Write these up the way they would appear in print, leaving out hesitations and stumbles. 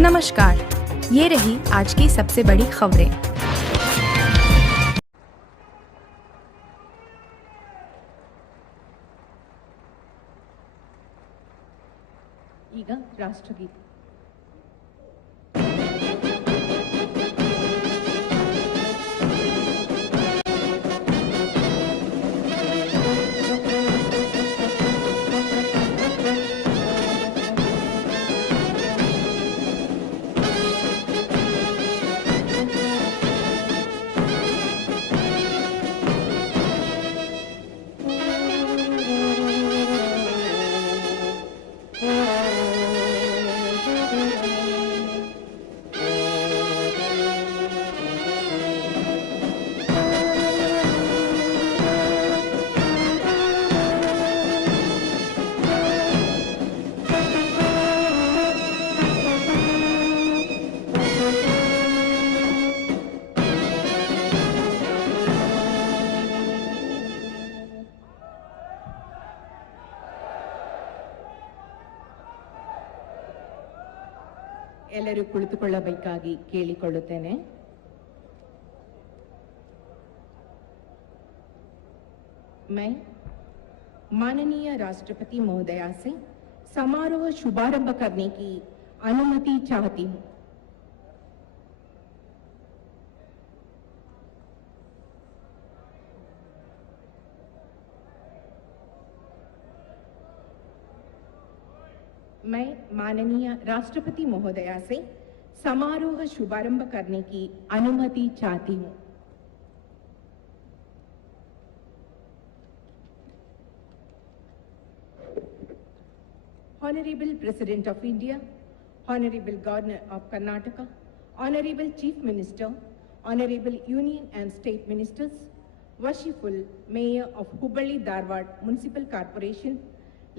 नमस्कार, ये रही आज की सबसे बड़ी खबरें। ಈಗ ರಾಷ್ಟ್ರಗೀತೆ. ಎಲ್ಲರೂ ಕುಳಿತುಕೊಳ್ಳಬೇಕಾಗಿ ಕೇಳಿಕೊಳ್ಳುತ್ತೇನೆ. मैं माननीय राष्ट्रपति महोदया से समारोह शुभारंभ करने की अनुमति चाहती हूँ. मैं माननीय राष्ट्रपति महोदया से समारोह शुभारंभ करने की अनुमति चाहती हूँ. Honorable President of India, Honorable Governor of Karnataka, Honorable Chief Minister, Honorable Union and State Ministers, Worshipful Mayor of Hubballi Dharwad Municipal Corporation,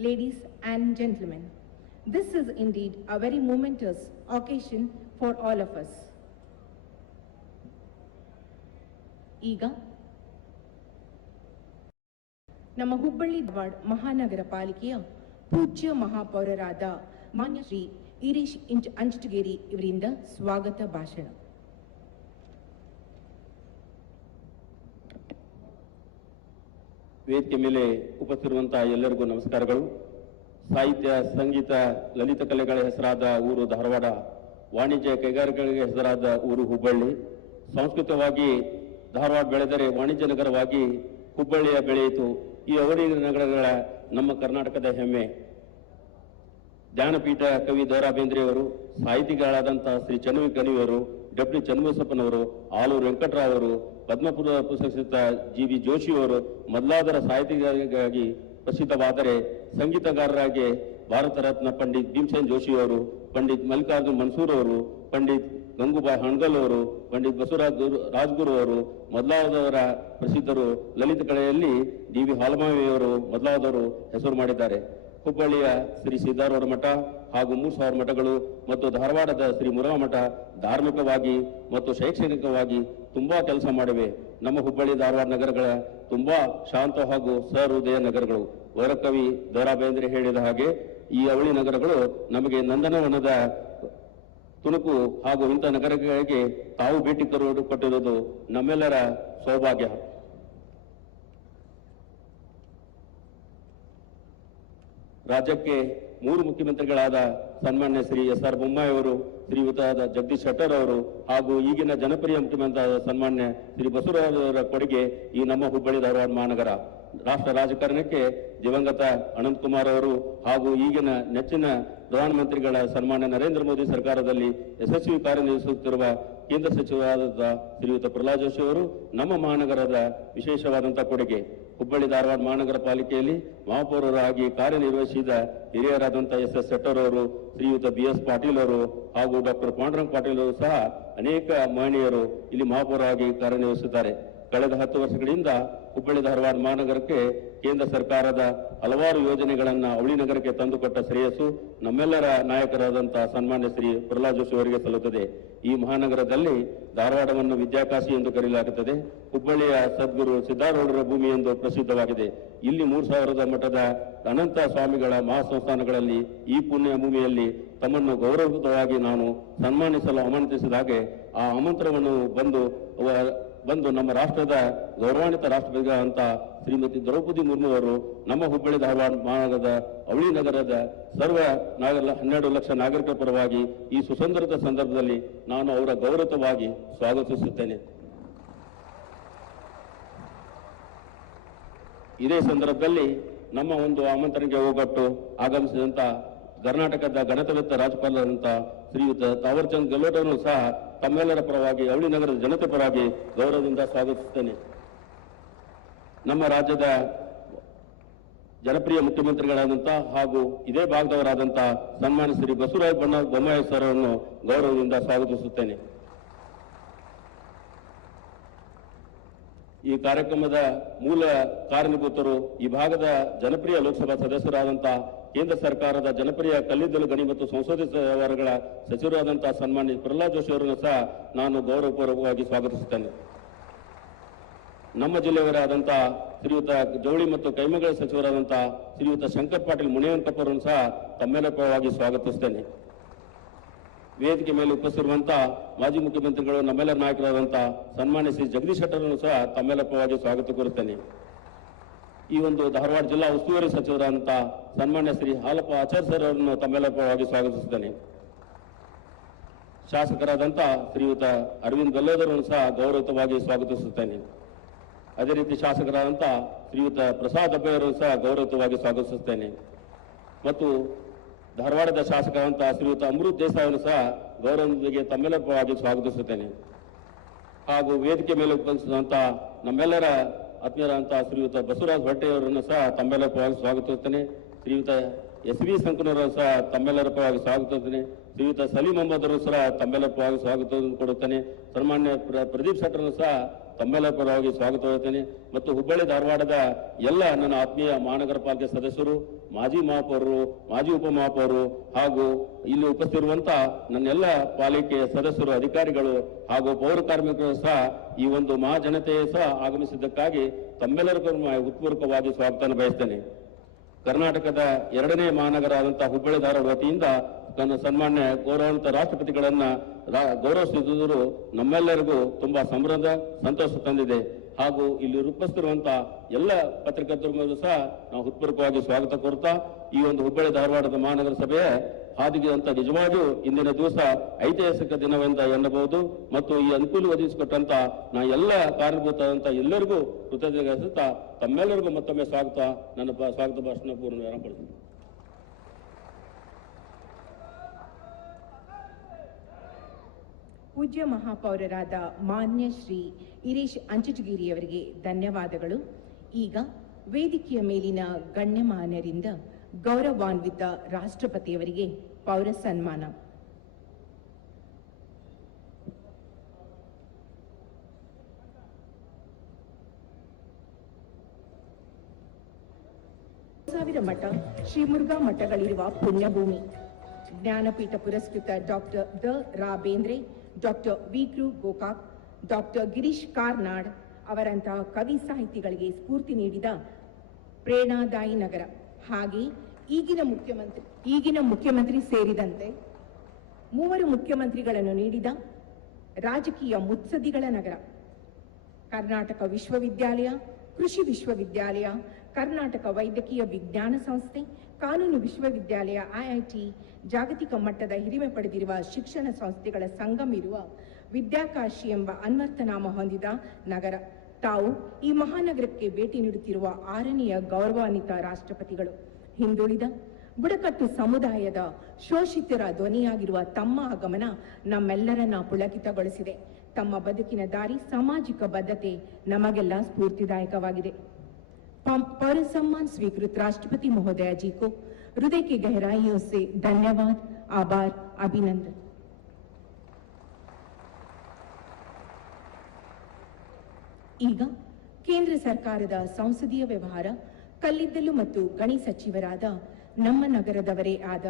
ladies and gentlemen. This is indeed a very momentous occasion for all of us. ಈಗ ನಮ್ಮ ಹುಬ್ಬಳ್ಳಿ ಧಾರವಾಡ ಮಹಾನಗರ ಪಾಲಿಕೆಯ ಪೂಜ್ಯ ಮಹಾಪೌರರಾದ ಮಾನ್ಯ ಶ್ರೀ ಇರೀಶ್ ಅಂಚಟಗೇರಿ ಇವರಿಂದ ಸ್ವಾಗತ ಭಾಷಣ. ವೇದಿಕೆ ಮೇಲೆ ಉಪಸ್ಥಿತಿರುವಂತಹ ಎಲ್ಲರಿಗೂ ನಮಸ್ಕಾರಗಳು. ಸಾಹಿತ್ಯ, ಸಂಗೀತ, ಲಲಿತ ಕಲೆಗಳ ಹೆಸರಾದ ಊರು ಧಾರವಾಡ, ವಾಣಿಜ್ಯ ಕೈಗಾರಿಕೆಗಳಿಗೆ ಹೆಸರಾದ ಊರು ಹುಬ್ಬಳ್ಳಿ. ಸಾಂಸ್ಕೃತಿಕವಾಗಿ ಧಾರವಾಡ ಬೆಳೆದರೆ ವಾಣಿಜ್ಯ ನಗರವಾಗಿ ಹುಬ್ಬಳ್ಳಿಯ ಬೆಳೆಯಿತು. ಈ ಅವಳಿ ನಗರಗಳ ನಮ್ಮ ಕರ್ನಾಟಕದ ಹೆಮ್ಮೆ. ಜ್ಞಾನಪೀಠ ಕವಿ ದ ರಾ ಬೇಂದ್ರೆಯವರು, ಸಾಹಿತಿಗಳಾದಂತಹ ಶ್ರೀ ಚನ್ನವಿ ಕಣಿಯವರು, ಡಬ್ಲ್ಯೂ ಚನ್ನಬಸಪ್ಪನವರು, ಆಲೂರು ವೆಂಕಟರಾವ್ ಅವರು, ಪದ್ಮಪುರಸ್ಕೃತ ಜಿ.ಬಿ. ಜೋಶಿಯವರು ಮೊದಲಾದರ ಸಾಹಿತಿಗಳಿಗಾಗಿ ಪ್ರಸಿದ್ಧವಾದರೆ, ಸಂಗೀತಗಾರರಾಗಿ ಭಾರತ ರತ್ನ ಪಂಡಿತ್ ಭೀಮಸೇನ್ ಜೋಶಿಯವರು, ಪಂಡಿತ್ ಮಲ್ಲಿಕಾರ್ಜುನ್ ಮನ್ಸೂರ್ ಅವರು, ಪಂಡಿತ್ ಗಂಗೂಬಾಯಿ ಹಣಗಲ್ ಅವರು, ಪಂಡಿತ್ ಬಸವರಾಜ್ ರಾಜ್ಗುರು ಅವರು ಮೊದಲಾದವರ ಪ್ರಸಿದ್ಧರು. ಲಲಿತ ಕಲೆಯಲ್ಲಿ ಡಿ.ವಿ. ಹಾಲಮಾವಿಯವರು ಮೊದಲಾದವರು ಹೆಸರು ಮಾಡಿದ್ದಾರೆ. ಹುಬ್ಬಳ್ಳಿಯ ಶ್ರೀ ಸಿದ್ದಾರೂಢ ಮಠ ಹಾಗೂ 3000 ಮಠಗಳು ಮತ್ತು ಧಾರವಾಡದ ಶ್ರೀ ಮುರುಘಾ ಮಠ ಧಾರ್ಮಿಕವಾಗಿ ಮತ್ತು ಶೈಕ್ಷಣಿಕವಾಗಿ ತುಂಬಾ ಕೆಲಸ ಮಾಡಿವೆ. ನಮ್ಮ ಹುಬ್ಬಳ್ಳಿ ಧಾರವಾಡ ನಗರಗಳ ತುಂಬಾ ಶಾಂತ ಹಾಗೂ ಸಹೃದಯ ನಗರಗಳು. ವರಕವಿ ದ ರಾ ಬೇಂದ್ರೆ ಹೇಳಿದ ಹಾಗೆ ಈ ಅವಳಿ ನಗರಗಳು ನಮಗೆ ನಂದನವನದ ತುಣುಕು ಹಾಗೂ ಇಂಥ ನಗರಗಳಿಗೆ ತಾವು ಭೇಟಿ ಕೊಟ್ಟಿರುವುದು ನಮ್ಮೆಲ್ಲರ ಸೌಭಾಗ್ಯ. ರಾಜ್ಯಕ್ಕೆ 3 ಮುಖ್ಯಮಂತ್ರಿಗಳಾದ ಸನ್ಮಾನ್ಯ ಶ್ರೀ ಎಸ್.ಆರ್. ಬೊಮ್ಮಾಯಿ ಅವರು, ಶ್ರೀಯುತರಾದ ಜಗದೀಶ್ ಶೆಟ್ಟರ್ ಅವರು ಹಾಗೂ ಈಗಿನ ಜನಪ್ರಿಯ ಮುಖ್ಯಮಂತ್ರಿಯಾದ ಸನ್ಮಾನ್ಯ ಶ್ರೀ ಬಸವರಾಜ್ ಅವರ ಕೊಡುಗೆ ಈ ನಮ್ಮ ಹುಬ್ಬಳ್ಳಿ ಧಾರವಾಡ ಮಹಾನಗರ. ರಾಷ್ಟ್ರ ರಾಜಕಾರಣಕ್ಕೆ ದಿವಂಗತ ಅನಂತ್ ಕುಮಾರ್ ಅವರು ಹಾಗೂ ಈಗಿನ ನೆಚ್ಚಿನ ಪ್ರಧಾನಮಂತ್ರಿಗಳ ಸನ್ಮಾನ್ಯ ನರೇಂದ್ರ ಮೋದಿ ಸರ್ಕಾರದಲ್ಲಿ ಯಶಸ್ವಿ ಕಾರ್ಯನಿರ್ವಹಿಸುತ್ತಿರುವ ಕೇಂದ್ರ ಸಚಿವರಾದ ಶ್ರೀಯುತ ಪ್ರಹ್ಲಾದ್ ಜೋಶಿ ಅವರು ನಮ್ಮ ಮಹಾನಗರದ ವಿಶೇಷವಾದಂತಹ ಕೊಡುಗೆ. ಹುಬ್ಬಳ್ಳಿ ಧಾರವಾಡ ಮಹಾನಗರ ಪಾಲಿಕೆಯಲ್ಲಿ ಮಹಾಪೌರರಾಗಿ ಕಾರ್ಯನಿರ್ವಹಿಸಿದ ಹಿರಿಯರಾದಂತಹ ಎಸ್.ಎಸ್. ಶೆಟ್ಟರ್ ಅವರು, ಶ್ರೀಯುತ ಬಿ.ಎಸ್. ಪಾಟೀಲ್ ಅವರು ಹಾಗೂ ಡಾಕ್ಟರ್ ಪಾಂಡುರಂಗ ಪಾಟೀಲ್ ಅವರು ಸಹ ಅನೇಕ ಮಹನೀಯರು ಇಲ್ಲಿ ಮಹಾಪೌರರಾಗಿ ಕಾರ್ಯನಿರ್ವಹಿಸುತ್ತಾರೆ. ಕಳೆದ 10 ವರ್ಷಗಳಿಂದ ಹುಬ್ಬಳ್ಳಿ ಧಾರವಾಡ ಮಹಾನಗರಕ್ಕೆ ಕೇಂದ್ರ ಸರ್ಕಾರದ ಹಲವಾರು ಯೋಜನೆಗಳನ್ನ ಅವಳಿ ನಗರಕ್ಕೆ ತಂದುಕೊಟ್ಟ ಶ್ರೇಯಸ್ಸು ನಮ್ಮೆಲ್ಲರ ನಾಯಕರಾದಂತಹ ಸನ್ಮಾನ್ಯ ಶ್ರೀ ಪ್ರಹ್ಲಾದ್ ಜೋಶಿ ಅವರಿಗೆ ಸಲ್ಲುತ್ತದೆ. ಈ ಮಹಾನಗರದಲ್ಲಿ ಧಾರವಾಡವನ್ನು ವಿದ್ಯಾಕಾಶಿ ಎಂದು ಕರೆಯಲಾಗುತ್ತದೆ. ಹುಬ್ಬಳ್ಳಿಯ ಸದ್ಗುರು ಸಿದ್ದಾರೂಢರ ಭೂಮಿ ಎಂದು ಪ್ರಸಿದ್ಧವಾಗಿದೆ. ಇಲ್ಲಿ 3000 ಮಠದ ಅನಂತ ಸ್ವಾಮಿಗಳ ಮಹಾಸಂಸ್ಥಾನಗಳಲ್ಲಿ ಈ ಪುಣ್ಯ ಭೂಮಿಯಲ್ಲಿ ತಮ್ಮನ್ನು ಗೌರವಯುತವಾಗಿ ನಾನು ಸನ್ಮಾನಿಸಲು ಆಮಂತ್ರಿಸಿದ ಹಾಗೆ ಆ ಆಮಂತ್ರಣವನ್ನು ಬಂದು ನಮ್ಮ ರಾಷ್ಟ್ರದ ಗೌರವಾನ್ವಿತ ರಾಷ್ಟ್ರಪತಿಗಳಂತ ಶ್ರೀಮತಿ ದ್ರೌಪದಿ ಮುರ್ಮು ಅವರು ನಮ್ಮ ಹುಬ್ಬಳ್ಳಿ ಧಾರವಾಡ ಮಹಾನಗರದ ಅವಳಿ ನಗರದ ಸರ್ವ 12 ಲಕ್ಷ ನಾಗರಿಕರ ಪರವಾಗಿ ಈ ಸುಸಂದರದ ಸಂದರ್ಭದಲ್ಲಿ ನಾನು ಅವರ ಗೌರವವಾಗಿ ಸ್ವಾಗತಿಸುತ್ತೇನೆ. ಇದೇ ಸಂದರ್ಭದಲ್ಲಿ ನಮ್ಮ ಒಂದು ಆಮಂತ್ರಣಕ್ಕೆ ಹೋಗೊಟ್ಟು ಆಗಮಿಸಿದಂತ ಕರ್ನಾಟಕದ ಗಣತಂತ್ರ ರಾಜ್ಯಪಾಲರಂತ ಶ್ರೀಯುತ ತಾವರ್ಚಂದ್ ಗೆಹ್ಲೋಟ್ ಅವರನ್ನು ಸಹ ತಮ್ಮೆಲ್ಲರ ಪರವಾಗಿ ಅವಳಿ ನಗರದ ಜನತೆ ಪರವಾಗಿ ಗೌರವದಿಂದ ಸ್ವಾಗತಿಸುತ್ತೇನೆ. ನಮ್ಮ ರಾಜ್ಯದ ಜನಪ್ರಿಯ ಮುಖ್ಯಮಂತ್ರಿಗಳಾದಂತಹ ಹಾಗೂ ಇದೇ ಭಾಗದವರಾದಂತಹ ಸನ್ಮಾನ್ಯ ಶ್ರೀ ಬಸವರಾಜ ಬೊಮ್ಮಾಯಿ ಸರ್ ಅವರನ್ನು ಗೌರವದಿಂದ ಸ್ವಾಗತಿಸುತ್ತೇನೆ. ಈ ಕಾರ್ಯಕ್ರಮದ ಮೂಲ ಕಾರಣೀಭೂತರು ಈ ಭಾಗದ ಜನಪ್ರಿಯ ಲೋಕಸಭಾ ಸದಸ್ಯರಾದಂತಹ ಕೇಂದ್ರ ಸರ್ಕಾರದ ಜನಪ್ರಿಯ ಕಲ್ಲಿದ್ದಲು ಗಣಿ ಮತ್ತು ಸಂಶೋಧಿತ ವ್ಯವಹಾರಗಳ ಸಚಿವರಾದಂತಹ ಸನ್ಮಾನ್ಯ ಪ್ರಹ್ಲಾದ್ ಜೋಶಿ ಅವರನ್ನು ಸಹ ನಾನು ಗೌರವಪೂರ್ವಕವಾಗಿ ಸ್ವಾಗತಿಸುತ್ತೇನೆ. ನಮ್ಮ ಜಿಲ್ಲೆಯವರಾದಂತಹ ಶ್ರೀಯುತ ಜವಳಿ ಮತ್ತು ಕೈಮಗಳ ಸಚಿವರಾದಂತಹ ಶ್ರೀಯುತ ಶಂಕರ್ ಪಾಟೀಲ್ ಮುನಿಯನ್ಕಪ್ಪ ಅವರನ್ನು ಸಹ ತಮ್ಮೆಲ್ಲರ ಪರವಾಗಿ ಸ್ವಾಗತಿಸುತ್ತೇನೆ. ವೇದಿಕೆ ಮೇಲೆ ಉಪಸ್ಥಿತಿರುವಂತಹ ಮಾಜಿ ಮುಖ್ಯಮಂತ್ರಿಗಳು ನಮ್ಮೆಲ್ಲರ ನಾಯಕರಾದಂತಹ ಸನ್ಮಾನ್ಯ ಶ್ರೀ ಜಗದೀಶ್ ಶೆಟ್ಟರ್ ಅವರನ್ನು ಸಹ ತಮ್ಮೆಲ್ಲರ ಪರವಾಗಿ ಸ್ವಾಗತ ಕೋರುತ್ತೇನೆ. ಈ ಒಂದು ಧಾರವಾಡ ಜಿಲ್ಲಾ ಉಸ್ತುವಾರಿ ಸಚಿವರಾದಂತಹ ಸನ್ಮಾನ್ಯ ಶ್ರೀ ಹಾಲಪ್ಪ ಆಚಾರ್ಯ ಸರ್ ಅವರನ್ನು ತಮ್ಮೆಲ್ಲರ ಪರವಾಗಿ ಸ್ವಾಗತಿಸುತ್ತೇನೆ. ಶಾಸಕರಾದಂತಹ ಶ್ರೀಯುತ ಅರವಿಂದ್ ಬೆಲ್ಲೋದರನ್ನು ಸಹ ಗೌರವಯುತವಾಗಿ ಸ್ವಾಗತಿಸುತ್ತೇನೆ. ಅದೇ ರೀತಿ ಶಾಸಕರಾದಂತಹ ಶ್ರೀಯುತ ಪ್ರಸಾದ್ ಅಬ್ಬೆಯವರನ್ನು ಸಹ ಗೌರವಯುತವಾಗಿ ಸ್ವಾಗತಿಸುತ್ತೇನೆ. ಮತ್ತು ಧಾರವಾಡದ ಶಾಸಕರಾದಂತಹ ಶ್ರೀಯುತ ಅಮೃತ್ ದೇಸಾಯಿ ಅವರನ್ನು ಸಹ ಗೌರವದೊಂದಿಗೆ ತಮ್ಮೆಲ್ಲರ ಪರವಾಗಿ ಸ್ವಾಗತಿಸುತ್ತೇನೆ. ಹಾಗೂ ವೇದಿಕೆ ಮೇಲೆ ಉಪಸ್ಥಿತಂತಹ ನಮ್ಮೆಲ್ಲರ ಆತ್ಮೀಯರಾದಂತಹ ಶ್ರೀಯುತ ಬಸವರಾಜ ಭಟ್ಟೆಯವರನ್ನು ಸಹ ತಮ್ಮೆಲ್ಲರ ಪರವಾಗಿ ಸ್ವಾಗತಿಸುತ್ತೇನೆ. ಶ್ರೀಯುತ SV ಸಂಕನೂರನ್ನು ಸಹ ತಮ್ಮೆಲ್ಲರ ಪರವಾಗಿ ಸ್ವಾಗತಿಸುತ್ತೇನೆ. ಶ್ರೀಯುತ ಸಲೀಂ ಅಹಮದ್ ಅವರು ಸಹ ತಮ್ಮೆಲ್ಲರ ಪರವಾಗಿ ಸ್ವಾಗತವನ್ನು ಕೊಡುತ್ತೇನೆ. ಸನ್ಮಾನ್ಯ ಪ್ರದೀಪ್ ಶೆಟ್ಟರ್ನ್ನು ಸಹ ತಮ್ಮೆಲ್ಲರ ಪರವಾಗಿ ಸ್ವಾಗತ ಮಾಡುತ್ತೇನೆ. ಮತ್ತು ಹುಬ್ಬಳ್ಳಿ ಧಾರವಾಡದ ಎಲ್ಲ ನನ್ನ ಆತ್ಮೀಯ ಮಹಾನಗರ ಪಾಲಿಕೆ ಸದಸ್ಯರು, ಮಾಜಿ ಮಹಾಪೌರರು, ಮಾಜಿ ಉಪಮಹಾಪೌರರು ಹಾಗೂ ಇಲ್ಲಿ ಉಪಸ್ಥಿತಿರುವಂತಹ ನನ್ನೆಲ್ಲ ಪಾಲಿಕೆಯ ಸದಸ್ಯರು, ಅಧಿಕಾರಿಗಳು ಹಾಗೂ ಪೌರ ಕಾರ್ಮಿಕರು ಸಹ ಈ ಒಂದು ಮಹಾಜನತೆಯೇ ಸಹ ಆಗಮಿಸಿದ್ದಕ್ಕಾಗಿ ತಮ್ಮೆಲ್ಲರಿಗೂ ಹೃತ್ಪೂರ್ವಕವಾಗಿ ಸ್ವಾಗತ ಬಯಸ್ತೇನೆ. ಕರ್ನಾಟಕದ 2ನೇ ಮಹಾನಗರ ಆದಂತಹ ಹುಬ್ಬಳ್ಳಿ ಧಾರವಾಡ ವತಿಯಿಂದ ನನ್ನ ಸನ್ಮಾನ್ಯ ಗೌರವಾನ್ವಿತ ರಾಷ್ಟ್ರಪತಿಗಳನ್ನ ಗೌರವಿಸುವುದು ನಮ್ಮೆಲ್ಲರಿಗೂ ತುಂಬಾ ಸಂಭ್ರಮ, ಸಂತೋಷ ತಂದಿದೆ. ಹಾಗೂ ಇಲ್ಲಿ ಉಪಸ್ಥಿತಿರುವಂತಹ ಎಲ್ಲ ಪತ್ರಕರ್ತರಿಗೂ ಸಹ ನಾವು ಹೃತ್ಪೂರ್ವಕವಾಗಿ ಸ್ವಾಗತ ಕೋರುತ್ತಾ ಈ ಒಂದು ಹುಬ್ಬಳ್ಳಿ ಧಾರವಾಡದ ಮಹಾನಗರ ಸಭೆಯ ಹಾದಿಗೆ ಅಂತ ನಿಜವಾಗಿಯೂ ಇಂದಿನ ದಿವಸ ಐತಿಹಾಸಿಕ ದಿನವೆಂದು ಎನ್ನಬಹುದು. ಮತ್ತು ಈ ಅನುಕೂಲ ಒದಗಿಸಿಕೊಟ್ಟಂತ ನಾ ಎಲ್ಲ ಕಾರಣಭೂತದಂತ ಎಲ್ಲರಿಗೂ ಕೃತಜ್ಞತೆ ತಮ್ಮೆಲ್ಲರಿಗೂ ಮತ್ತೊಮ್ಮೆ ಸ್ವಾಗತ, ನನ್ನ ಸ್ವಾಗತ ಭಾಷಣ ಪೂರ್ಣ ವಿರಾಮಪಡಿಸುತ್ತೇನೆ. ಪೂಜ್ಯ ಮಹಾಪೌರರಾದ ಮಾನ್ಯ ಶ್ರೀ ಇರೀಶ್ ಅಂಚಟಗಿರಿಯವರಿಗೆ ಧನ್ಯವಾದಗಳು. ಈಗ ವೇದಿಕೆಯ ಮೇಲಿನ ಗಣ್ಯಮಾನ್ಯರಿಂದ ಗೌರವಾನ್ವಿತ ರಾಷ್ಟ್ರಪತಿಯವರಿಗೆ ಪೌರ ಸನ್ಮಾನ. ಸಾವಿರ ಮಠ, ಶ್ರೀ ಮುರುಘಾ ಮಠಗಳಿರುವ ಪುಣ್ಯಭೂಮಿ. ಜ್ಞಾನಪೀಠ ಪುರಸ್ಕೃತ doctor Da Ra Bendre, doctor V Kru Gokak, doctor Girish Karnad ಅವರಂತಹ ಕವಿ ಸಾಹಿತಿಗಳಿಗೆ ಸ್ಫೂರ್ತಿ ನೀಡಿದ ಪ್ರೇರಣಾದಾಯಿ ನಗರ. ಹಾಗೆ ಈಗಿನ ಮುಖ್ಯಮಂತ್ರಿ ಸೇರಿದಂತೆ 3 ಮುಖ್ಯಮಂತ್ರಿಗಳನ್ನು ನೀಡಿದ ರಾಜಕೀಯ ಮುತ್ಸದ್ದಿಗಳ ನಗರ. ಕರ್ನಾಟಕ ವಿಶ್ವವಿದ್ಯಾಲಯ, ಕೃಷಿ ವಿಶ್ವವಿದ್ಯಾಲಯ, ಕರ್ನಾಟಕ ವೈದ್ಯಕೀಯ ವಿಜ್ಞಾನ ಸಂಸ್ಥೆ, ಕಾನೂನು ವಿಶ್ವವಿದ್ಯಾಲಯ, IIT, ಜಾಗತಿಕ ಮಟ್ಟದ ಹಿರಿಮೆ ಪಡೆದಿರುವ ಶಿಕ್ಷಣ ಸಂಸ್ಥೆಗಳ ಸಂಗಮ ಇರುವ ವಿದ್ಯಾಕಾಶಿ ಎಂಬ ಅನ್ವರ್ಥನಾಮ ಹೊಂದಿದ ನಗರ. ತಾವು ಈ ಮಹಾನಗರಕ್ಕೆ ಭೇಟಿ ನೀಡುತ್ತಿರುವ 6ನೆಯ ಗೌರವಾನ್ವಿತ ರಾಷ್ಟ್ರಪತಿಗಳು. ಹಿಂದುಳಿದ ಬುಡಕಟ್ಟು ಸಮುದಾಯದ ಶೋಷಿತರ ಧ್ವನಿಯಾಗಿರುವ ತಮ್ಮ ಆಗಮನ ನಮ್ಮೆಲ್ಲರನ್ನ ಪುಳಕಿತಗೊಳಿಸಿದೆ. ತಮ್ಮ ಬದುಕಿನ ದಾರಿ, ಸಾಮಾಜಿಕ ಬದ್ಧತೆ ನಮಗೆಲ್ಲ स्फूर्तिदायकवाಗಿದೆ. पौर सम्मान स्वीकृत राष्ट्रपति महोदय जी को हृदय की गहराइयों से धन्यवाद, आभार, अभिनंदन। ಈಗ ಕೇಂದ್ರ ಸರ್ಕಾರದ ಸಂಸದೀಯ ವ್ಯವಹಾರ ಕಲ್ಲಿದ್ದಲು ಮತ್ತು ಗಣಿ ಸಚಿವರಾದ ನಮ್ಮ ನಗರದವರೇ ಆದ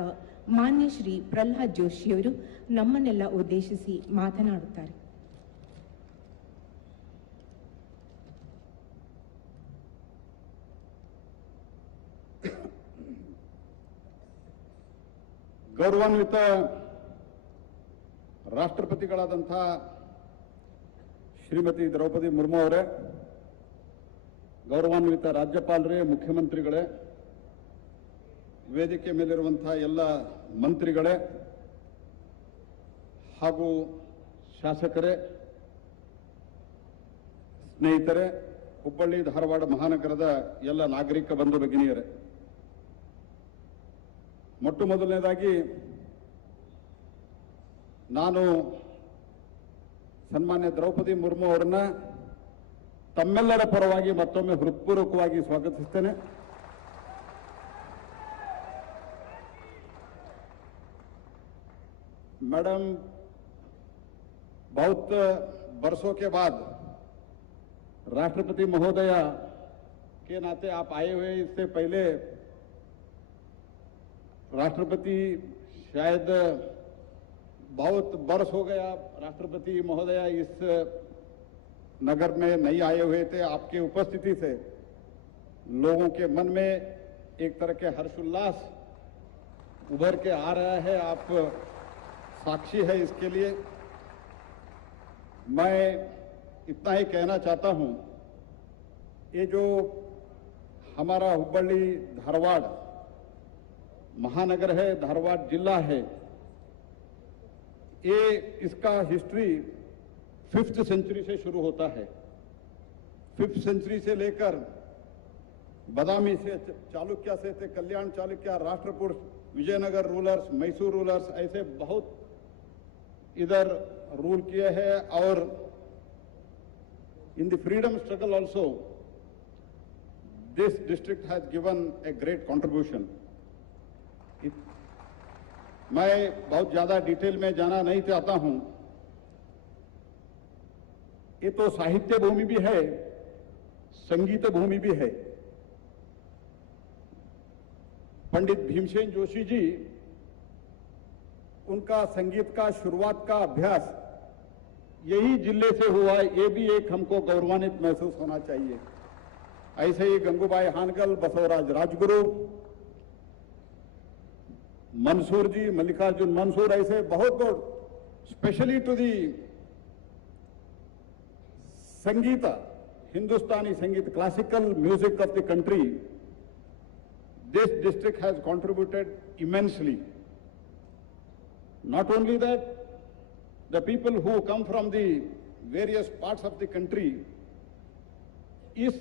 ಮಾನ್ಯ ಶ್ರೀ ಪ್ರಹ್ಲಾದ್ ಜೋಶಿಯವರು ನಮ್ಮನ್ನೆಲ್ಲ ಉದ್ದೇಶಿಸಿ ಮಾತನಾಡುತ್ತಾರೆ. ಗೌರವಾನ್ವಿತ ರಾಷ್ಟ್ರಪತಿಗಳಾದಂಥ ಶ್ರೀಮತಿ ದ್ರೌಪದಿ ಮುರ್ಮು ಅವರೇ, ಗೌರವಾನ್ವಿತ ರಾಜ್ಯಪಾಲರೇ, ಮುಖ್ಯಮಂತ್ರಿಗಳೇ, ವೇದಿಕೆ ಮೇಲಿರುವಂಥ ಎಲ್ಲ ಮಂತ್ರಿಗಳೇ ಹಾಗೂ ಶಾಸಕರೇ, ಸ್ನೇಹಿತರೆ, ಹುಬ್ಬಳ್ಳಿ ಧಾರವಾಡ ಮಹಾನಗರದ ಎಲ್ಲ ನಾಗರಿಕ ಬಂಧು ಭಗಿನಿಯರೇ, ಮೊಟ್ಟ ಮೊದಲನೇದಾಗಿ ನಾನು ಸನ್ಮಾನ್ಯ ದ್ರೌಪದಿ ಮುರ್ಮು ಅವರನ್ನ ತಮ್ಮೆಲ್ಲರ ಪರವಾಗಿ ಮತ್ತೊಮ್ಮೆ ಹೃತ್ಪೂರ್ವಕವಾಗಿ ಸ್ವಾಗತಿಸ್ತೇನೆ. मैडम, बहुत बरसों के बाद राष्ट्रपति महोदया के नाते आप आए हुए, इससे पहले राष्ट्रपति शायद बहुत बरस हो गया राष्ट्रपति महोदया इस नगर में नहीं आए हुए थे. आपकी उपस्थिति से लोगों के मन में एक तरह के हर्षोल्लास उभर के आ रहा है. आप साक्षी है इसके लिए. मैं इतना ही कहना चाहता हूं, ये जो हमारा हुब्बಳ್ಳಿ धारवाड़ महानगर है, धारवाड़ जिला है, ये इसका हिस्ट्री 5th सेंचुरी से शुरू होता है. 5th सेंचुरी से लेकर बदामी से, चालुक्य से कल्याण चालुक्य, राष्ट्रकूट, विजयनगर रूलर्स, मैसूर रूलर्स, ऐसे बहुत इधर रूल किए हैं. और in the freedom struggle also this district has given a great contribution. मैं बहुत ज्यादा डिटेल में जाना नहीं चाहता हूं. ये तो साहित्य भूमि भी है, संगीत भूमि भी है. पंडित भीमसेन जोशी जी, उनका संगीत का शुरुआत का अभ्यास यही जिले से हुआ, ये भी एक हमको गौरवान्वित महसूस होना चाहिए. ऐसे ही गंगूबाई हानगल, बसवराज राजगुरु, मंसूर जी, मल्लिकार्जुन मंसूर, ऐसे बहुत बहुत स्पेशली टू दी संगीत, हिंदुस्तानी संगीत, classical music of the country, this district has contributed immensely. Not only that, the people who come from the various parts of the country इस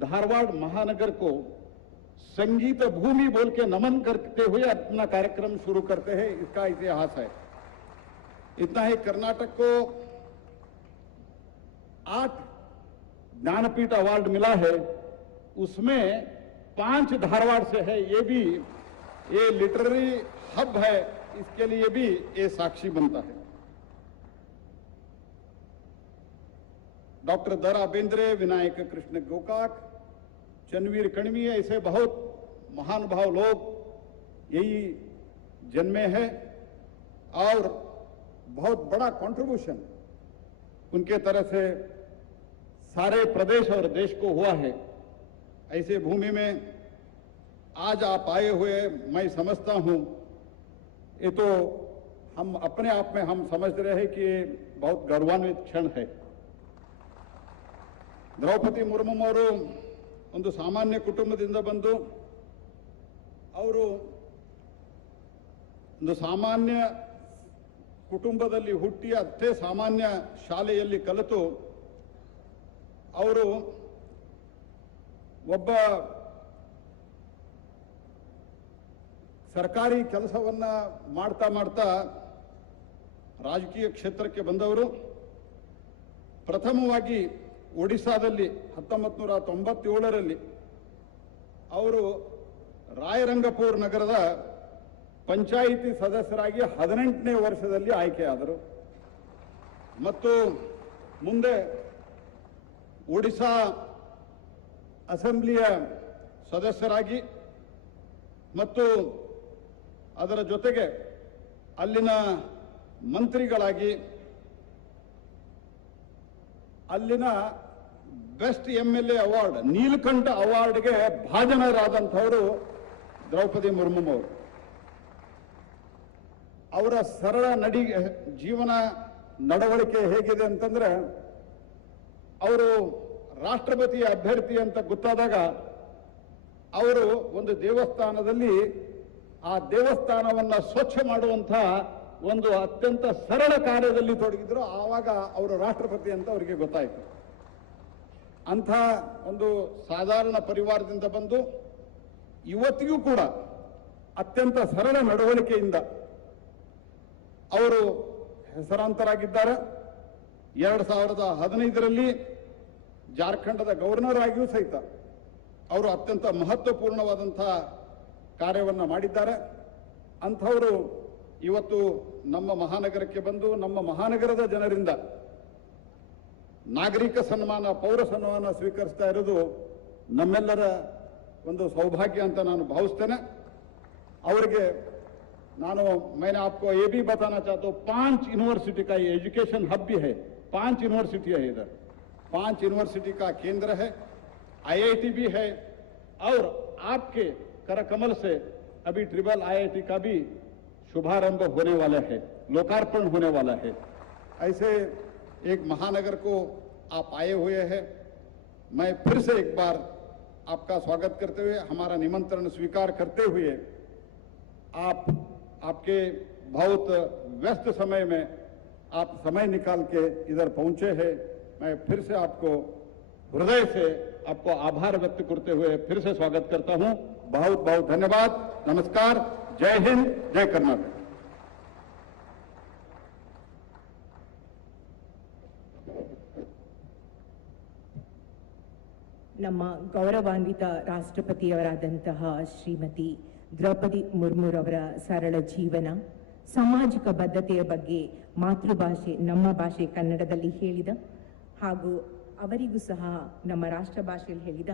धारवाड़ महानगर को संगीत भूमि बोल के नमन करते हुए अपना कार्यक्रम शुरू करते हैं. इसका इतिहास है. इतना ही, कर्नाटक को 8 ज्ञानपीठ अवार्ड मिला है, उसमें 5 धारवाड़ से है. ये भी ये लिटरेरी हब है, इसके लिए भी ये साक्षी बनता है. डॉक्टर दरा बेंद्रे, विनायक कृष्ण गोकाक, चनवीर कणवी, ऐसे बहुत महानुभाव लोग यही जन्मे हैं और बहुत बड़ा कंट्रीब्यूशन उनके तरफ से सारे प्रदेश और देश को हुआ है. ऐसे भूमि में आज आप आए हुए, मैं समझता हूं, ये तो हम अपने आप में हम समझ रहे हैं कि ये बहुत गौरवान्वित क्षण है. ದ್ರೌಪದಿ ಮುರ್ಮು ಅವರು ಒಂದು ಸಾಮಾನ್ಯ ಕುಟುಂಬದಿಂದ ಬಂದು, ಅವರು ಒಂದು ಸಾಮಾನ್ಯ ಕುಟುಂಬದಲ್ಲಿ ಹುಟ್ಟಿ ಅಷ್ಟೇ ಸಾಮಾನ್ಯ ಶಾಲೆಯಲ್ಲಿ ಕಲಿತು ಅವರು ಒಬ್ಬ ಸರ್ಕಾರಿ ಕೆಲಸವನ್ನ ಮಾಡ್ತಾ ಮಾಡ್ತಾ ರಾಜಕೀಯ ಕ್ಷೇತ್ರಕ್ಕೆ ಬಂದವರು. ಪ್ರಥಮವಾಗಿ ಒಡಿಶಾದಲ್ಲಿ 1997ರಲ್ಲಿ ಅವರು ರಾಯರಂಗಪುರ ನಗರದ ಪಂಚಾಯಿತಿ ಸದಸ್ಯರಾಗಿ 18ನೇ ವರ್ಷದಲ್ಲಿ ಆಯ್ಕೆಯಾದರು. ಮತ್ತು ಮುಂದೆ ಒಡಿಶಾ ಅಸೆಂಬ್ಲಿಯ ಸದಸ್ಯರಾಗಿ ಮತ್ತು ಅದರ ಜೊತೆಗೆ ಅಲ್ಲಿನ ಮಂತ್ರಿಗಳಾಗಿ ಅಲ್ಲಿನ ಬೆಸ್ಟ್ MLA ಅವಾರ್ಡ್ ನೀಲಕಂಠ ಅವಾರ್ಡ್ಗೆ ಭಾಜನರಾದಂಥವರು ದ್ರೌಪದಿ ಮುರ್ಮು ಅವರು. ಅವರ ಸರಳ ಜೀವನ ನಡವಳಿಕೆ ಹೇಗಿದೆ ಅಂತಂದ್ರೆ, ಅವರು ರಾಷ್ಟ್ರಪತಿ ಅಭ್ಯರ್ಥಿ ಅಂತ ಗೊತ್ತಾದಾಗ ಅವರು ಒಂದು ದೇವಸ್ಥಾನದಲ್ಲಿ ಆ ದೇವಸ್ಥಾನವನ್ನ ಸ್ವಚ್ಛ ಮಾಡುವಂತಹ ಒಂದು ಅತ್ಯಂತ ಸರಳ ಕಾರ್ಯದಲ್ಲಿ ತೊಡಗಿದ್ರು. ಆವಾಗ ಅವರು ರಾಷ್ಟ್ರಪತಿ ಅಂತ ಅವರಿಗೆ ಗೊತ್ತಾಯಿತು. ಅಂಥ ಒಂದು ಸಾಧಾರಣ ಪರಿವಾರದಿಂದ ಬಂದು ಇವತ್ತಿಗೂ ಕೂಡ ಅತ್ಯಂತ ಸರಳ ನಡವಳಿಕೆಯಿಂದ ಅವರು ಹೆಸರಾಂತರಾಗಿದ್ದಾರೆ. 2015ರಲ್ಲಿ ಜಾರ್ಖಂಡದ ಗವರ್ನರ್ ಆಗಿಯೂ ಸಹಿತ ಅವರು ಅತ್ಯಂತ ಮಹತ್ವಪೂರ್ಣವಾದಂತಹ ಕಾರ್ಯವನ್ನು ಮಾಡಿದ್ದಾರೆ. ಅಂಥವರು ಇವತ್ತು ನಮ್ಮ ಮಹಾನಗರಕ್ಕೆ ಬಂದು ನಮ್ಮ ಮಹಾನಗರದ ಜನರಿಂದ ನಾಗರಿಕ ಸನ್ಮಾನ, ಪೌರ ಸನ್ಮಾನ ಸ್ವೀಕರಿಸ್ತಾ ಇರೋದು ನಮ್ಮೆಲ್ಲರ ಒಂದು ಸೌಭಾಗ್ಯ ಅಂತ ನಾನು ಭಾವಿಸ್ತೇನೆ. ಅವರಿಗೆ मैंने आपको ये भी बताना चाहता हूँ, 5 यूनिवर्सिटी का ये एजुकेशन हब भी है. 5 यूनिवर्सिटी है इधर, 5 यूनिवर्सिटी का केंद्र है, IIT भी है और आपके करकमल से अभी ट्रिपल IIT का भी शुभारंभ होने वाला है, लोकार्पण होने वाला है. ऐसे एक महानगर को आप आए हुए हैं. मैं फिर से एक बार आपका स्वागत करते हुए, हमारा निमंत्रण स्वीकार करते हुए, आपके बहुत व्यस्त समय में आप समय निकाल के इधर पहुंचे हैं. मैं फिर से आपको हृदय से आपको आभार व्यक्त करते हुए फिर से स्वागत करता हूं. बहुत बहुत धन्यवाद. नमस्कार. जय हिंद, जय कर्नाटक. ನಮ್ಮ ಗೌರವಾನ್ವಿತ ರಾಷ್ಟ್ರಪತಿಯವರಾದಂತಹ ಶ್ರೀಮತಿ ದ್ರೌಪದಿ ಮುರ್ಮುರವರ ಸರಳ ಜೀವನ, ಸಾಮಾಜಿಕ ಬದ್ಧತೆಯ ಬಗ್ಗೆ ಮಾತೃಭಾಷೆ ನಮ್ಮ ಭಾಷೆ ಕನ್ನಡದಲ್ಲಿ ಹೇಳಿದ ಹಾಗೂ ಅವರಿಗೂ ಸಹ ನಮ್ಮ ರಾಷ್ಟ್ರ ಭಾಷೆಯಲ್ಲಿ ಹೇಳಿದ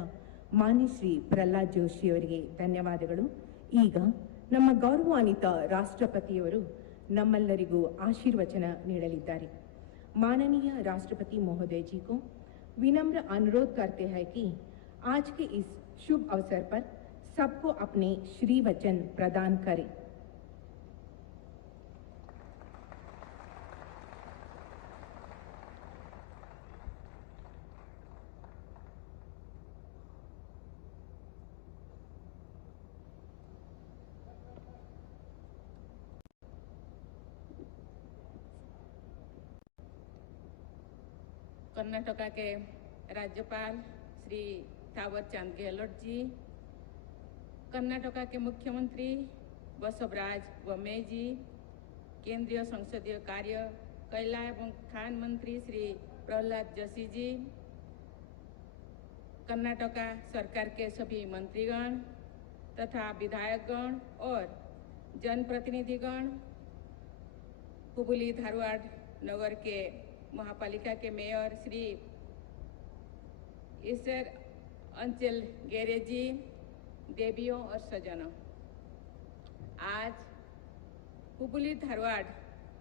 ಮಾನ್ಯ ಶ್ರೀ ಪ್ರಹ್ಲಾದ್ ಜೋಶಿಯವರಿಗೆ ಧನ್ಯವಾದಗಳು. ಈಗ ನಮ್ಮ ಗೌರವಾನ್ವಿತ ರಾಷ್ಟ್ರಪತಿಯವರು ನಮ್ಮೆಲ್ಲರಿಗೂ ಆಶೀರ್ವಚನ ನೀಡಲಿದ್ದಾರೆ. माननीय राष्ट्रपति महोदय जी को विनम्र अनुरोध करते हैं कि आज के इस शुभ अवसर पर सबको अपने श्री वचन प्रदान करें. कर्नाटका के राज्यपाल श्री थावर चंद गहलोत जी, कर्नाटका के मुख्यमंत्री बसवराज बोम्मई जी, केंद्रीय संसदीय कार्य, कोयला एवं खान मंत्री श्री प्रहलाद जोशी जी, कर्नाटका सरकार के सभी मंत्रीगण तथा विधायकगण और जनप्रतिनिधिगण, हुबली धारवाड़ नगर के महापालिका के मेयर श्री ईश्वर अंचल गेरे जी, देवियों और सज्जनों, आज हुबली धारवाड़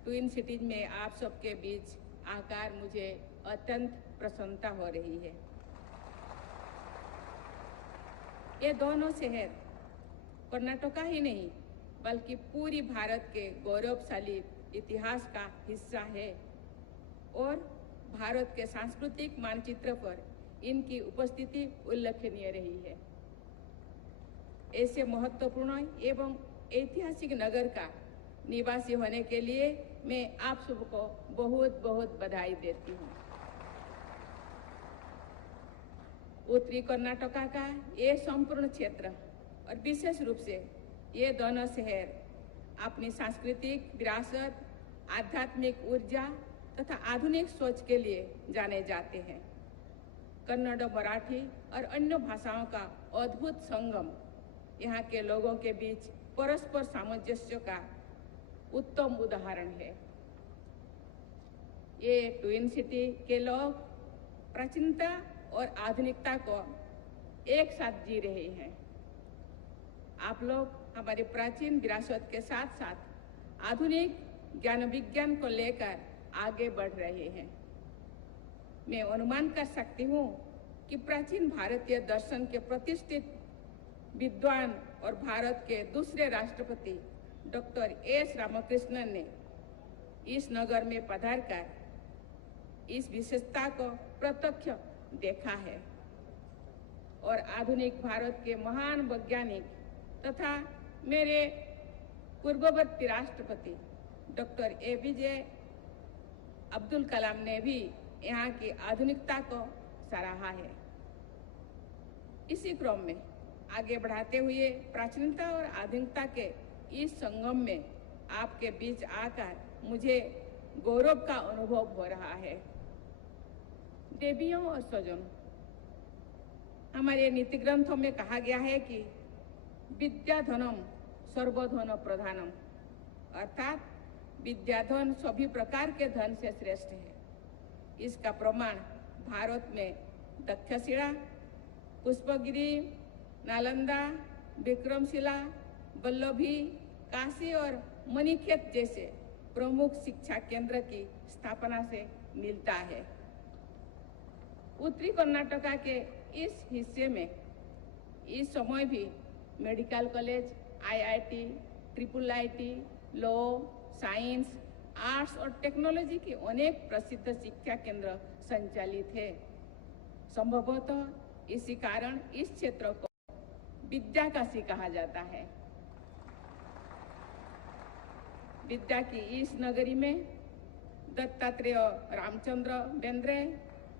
ट्विन सिटीज में आप सबके बीच आकर मुझे अत्यंत प्रसन्नता हो रही है. ये दोनों शहर कर्नाटका ही नहीं बल्कि पूरी भारत के गौरवशाली इतिहास का हिस्सा है और भारत के सांस्कृतिक मानचित्र पर इनकी उपस्थिति उल्लेखनीय रही है. ऐसे महत्वपूर्ण एवं ऐतिहासिक नगर का निवासी होने के लिए मैं आप सबको बहुत बहुत बधाई देती हूँ. उत्तरी कर्नाटका का ये संपूर्ण क्षेत्र और विशेष रूप से ये दोनों शहर अपनी सांस्कृतिक विरासत, आध्यात्मिक ऊर्जा तथा आधुनिक सोच के लिए जाने जाते हैं. कन्नड़, मराठी और अन्य भाषाओं का अद्भुत संगम यहाँ के लोगों के बीच परस्पर सामंजस्य का उत्तम उदाहरण है. ये ट्विन सिटी के लोग प्राचीनता और आधुनिकता को एक साथ जी रहे हैं। आप लोग हमारे प्राचीन विरासत के साथ साथ आधुनिक ज्ञान विज्ञान को लेकर आगे बढ़ रहे हैं। मैं अनुमान कर सकती हूँ कि प्राचीन भारतीय दर्शन के प्रतिष्ठित विद्वान और भारत के दूसरे राष्ट्रपति डॉक्टर एस रामकृष्णन ने इस नगर में पधारकर इस विशेषता को प्रत्यक्ष देखा है और आधुनिक भारत के महान वैज्ञानिक तथा मेरे पूर्ववर्ती राष्ट्रपति डॉक्टर APJ अब्दुल कलाम ने भी यहाँ की आधुनिकता को सराहा है। इसी क्रम में आगे बढ़ाते हुए प्राचीनता और आधुनिकता के इस संगम में आपके बीच आकर मुझे गौरव का अनुभव हो रहा है। देवियों और स्वजनों, हमारे नीति ग्रंथों में कहा गया है कि विद्याधनम सर्वधन प्रधानम, अर्थात विद्याधन सभी प्रकार के धन से श्रेष्ठ है। इसका प्रमाण भारत में तक्षशिला, पुष्पगिरी, नालंदा, विक्रमशिला, वल्लभी, काशी और मणिखेत जैसे प्रमुख शिक्षा केंद्र की स्थापना से मिलता है। उत्तरी कर्नाटका के इस हिस्से में इस समय भी medical college, IIT, IIIT, law, science, arts और टेक्नोलॉजी के अनेक प्रसिद्ध शिक्षा केंद्र संचालित है। संभवतः इसी कारण इस क्षेत्र को विद्या काशी कहा जाता है। विद्या की इस नगरी में दत्तात्रेय रामचंद्र बेंद्रे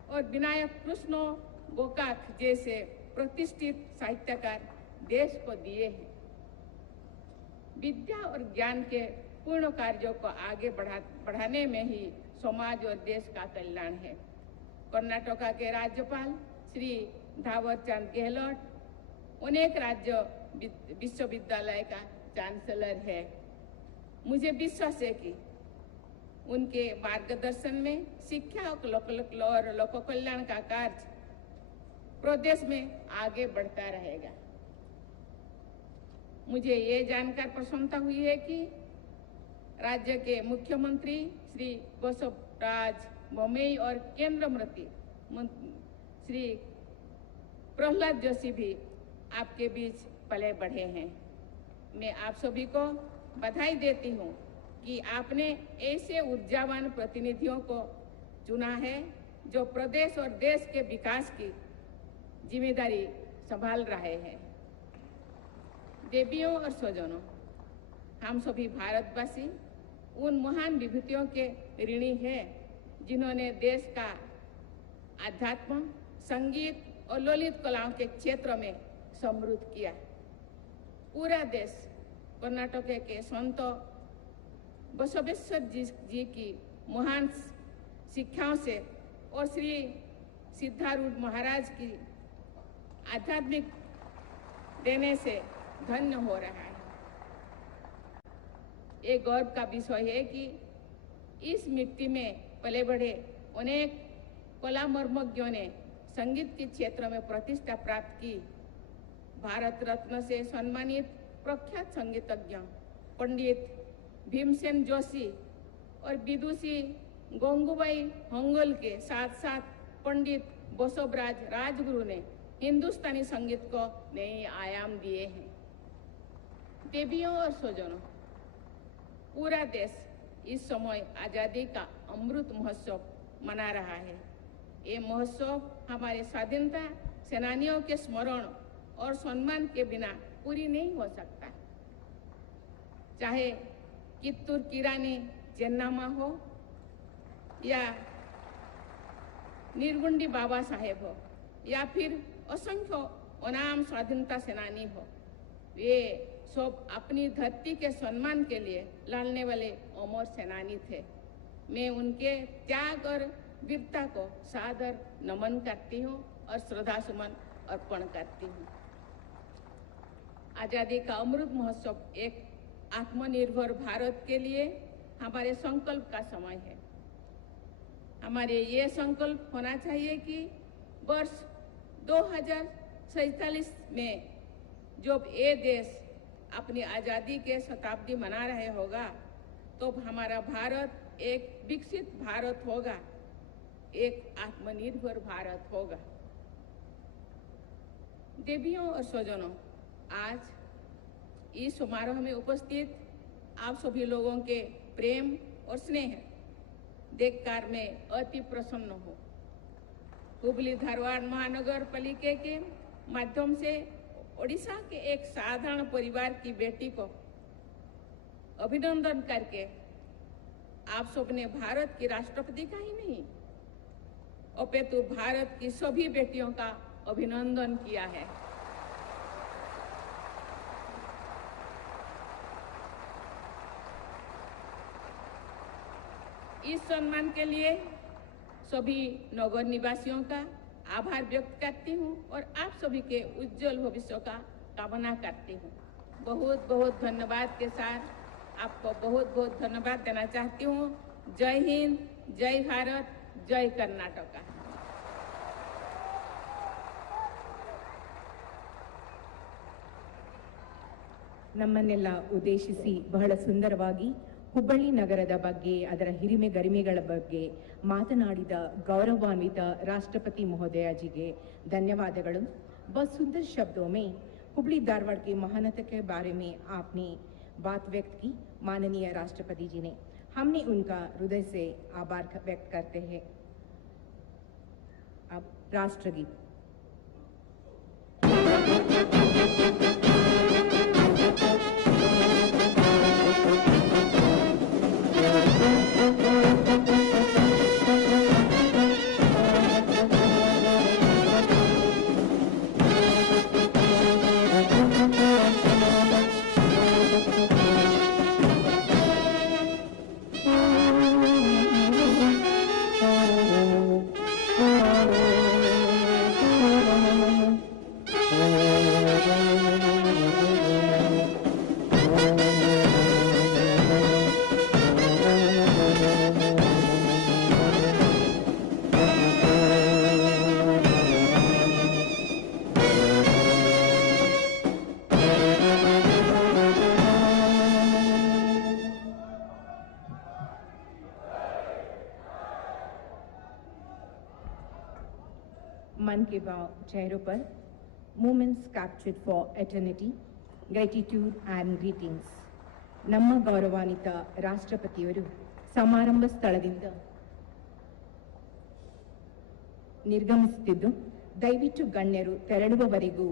और विनायक कृष्ण गोकाक जैसे प्रतिष्ठित साहित्यकार देश को दिए हैं। विद्या और ज्ञान के पूर्ण कार्यों को आगे बढ़ाने में ही समाज और देश का कल्याण है। कर्नाटका के राज्यपाल श्री धावर चंद गहलोत अनेक राज्य विश्वविद्यालय का चांसलर है। मुझे विश्वास है कि उनके मार्गदर्शन में शिक्षा और लोक कल्याण का कार्य प्रदेश में आगे बढ़ता रहेगा। मुझे ये जानकर प्रसन्नता हुई है कि राज्य के मुख्यमंत्री श्री बसवराज बोम्मई और केंद्र मंत्री श्री प्रहलाद जोशी भी आपके बीच पले बढ़े हैं। मैं आप सभी को बधाई देती हूँ कि आपने ऐसे ऊर्जावान प्रतिनिधियों को चुना है जो प्रदेश और देश के विकास की जिम्मेदारी संभाल रहे हैं। देवियों और स्वजनों, हम सभी भारतवासी उन महान विभूतियों के ऋणी हैं जिन्होंने देश का आध्यात्म, संगीत और ललित कलाओं के क्षेत्र में समृद्ध किया। पूरा देश कर्नाटक के संत बसवेश्वर जी की महान शिक्षाओं से और श्री सिद्धारूढ़ महाराज की आध्यात्मिक देने से धन्य हो रहा है। एक गौरव का विषय है कि इस मिट्टी में पले बढ़े अनेक कला मर्मज्ञों ने संगीत के क्षेत्र में प्रतिष्ठा प्राप्त की। भारत रत्न से सम्मानित प्रख्यात संगीतज्ञ पंडित भीमसेन जोशी और विदुषी गंगूबाई हंगोल के साथ साथ पंडित बसवराज राजगुरु ने हिंदुस्तानी संगीत को नए आयाम दिए हैं। देवियों और स्वजनों, पूरा देश इस समय आजादी का अमृत महोत्सव मना रहा है। ये महोत्सव हमारे स्वाधीनता सेनानियों के स्मरण और सम्मान के बिना पूरी नहीं हो सकता। चाहे कित्तूर की रानी चेन्नम्मा हो या निर्गुंडी बाबा साहेब हो या फिर असंख्य अनाम स्वाधीनता सेनानी हो, वे सब अपनी धरती के सम्मान के लिए लड़ने वाले अमर सेनानी थे। मैं उनके त्याग और वीरता को सादर नमन करती हूँ और श्रद्धा सुमन अर्पण करती हूँ। आजादी का अमृत महोत्सव एक आत्मनिर्भर भारत के लिए हमारे संकल्प का समय है। हमारे ये संकल्प होना चाहिए कि वर्ष 2047 में जब ये देश अपनी आज़ादी के शताब्दी मना रहे होगा तो हमारा भारत एक विकसित भारत होगा, एक आत्मनिर्भर भारत होगा। देवियों और स्वजनों, आज इस समारोह में उपस्थित आप सभी लोगों के प्रेम और स्नेह देखकर मैं अति प्रसन्न हूँ। हुबली धारवाड़ महानगर पालिका के माध्यम से ओडिशा के एक साधारण परिवार की बेटी को अभिनंदन करके आप सबने भारत की राष्ट्रपति का ही नहीं अपितु भारत की सभी बेटियों का अभिनंदन किया है। इस सम्मान के लिए सभी नगर निवासियों का आभार व्यक्त करती हूँ और आप सभी के उज्जवल भविष्य का कामना करती हूँ। बहुत बहुत धन्यवाद के साथ आपको बहुत बहुत धन्यवाद देना चाहती हूँ। जय हिंद, जय भारत, जय कर्नाटका। ನಮ್ಮನ್ನೆಲ್ಲ ಉದ್ದೇಶಿಸಿ ಬಹಳ ಸುಂದರವಾಗಿ ಹುಬ್ಬಳ್ಳಿ ನಗರದ ಬಗ್ಗೆ, ಅದರ ಹಿರಿಮೆ ಗರಿಮೆಗಳ ಬಗ್ಗೆ ಮಾತನಾಡಿದ गौरवान्वित राष्ट्रपति महोदया जी के धन्यवादಗಳು। बहुत सुंदर शब्दों में हुबली धारवाड़ की महानता के बारे में आपने बात व्यक्त की माननीय राष्ट्रपति जी ने। हमने उनका हृदय से आभार व्यक्त करते हैं। अब राष्ट्रगीत। मन के भाव चेहरों पर moments captured for eternity, gratitude and greetings. ನಮ್ಮ ಗೌರವಾನ್ವಿತ ರಾಷ್ಟ್ರಪತಿಯವರು ಸಮಾರಂಭ ಸ್ಥಳದಿಂದ ನಿರ್ಗಮಿಸುತ್ತಿದ್ದು, ದಯವಿಟ್ಟು ಗಣ್ಯರು ತೆರಳುವವರೆಗೂ